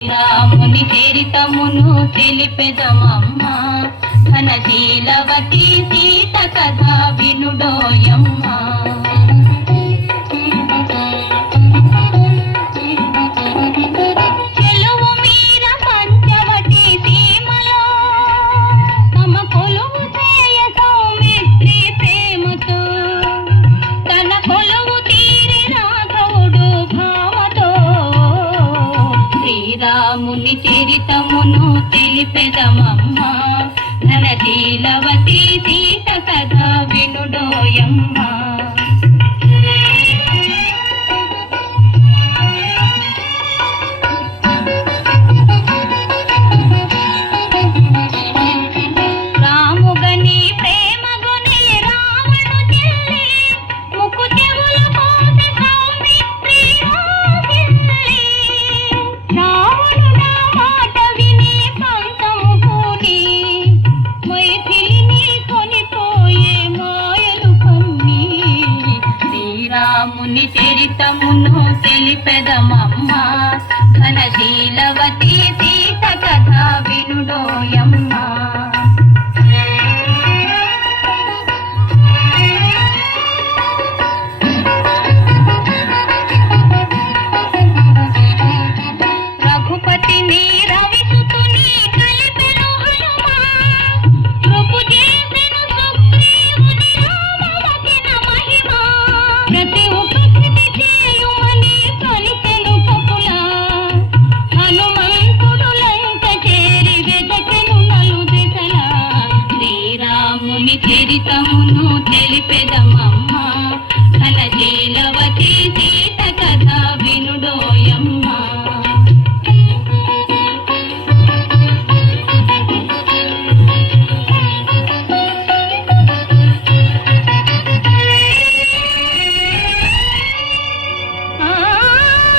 రాముని చరితమును తెలిపెదమమ్మ ఘనశీలవతి సీత కథ వినుడోయమ్మ. చెలువు మీర పంచవటి సీమలో తమ కొలువు చేయ సౌమిత్రి ప్రేమతో తన కొలువు తీరి రాఘవుడు భామతో శ్రీరాముని చరితమును తెలిపెదమమ్మ ఘనశీలవతి సీత కథ వినుడోయమ్మ. రాముగని ప్రేమగుని రావణు చెల్లి ముక్కు చెవులు కోసి సౌమిత్రి రాగిల్లి రావణు నా మాట విని పంతము పూని మైథిలిని కొనిపోయే మాయలు కన్ని శ్రీరాముని చరితమును తెలిపెదమమ్మ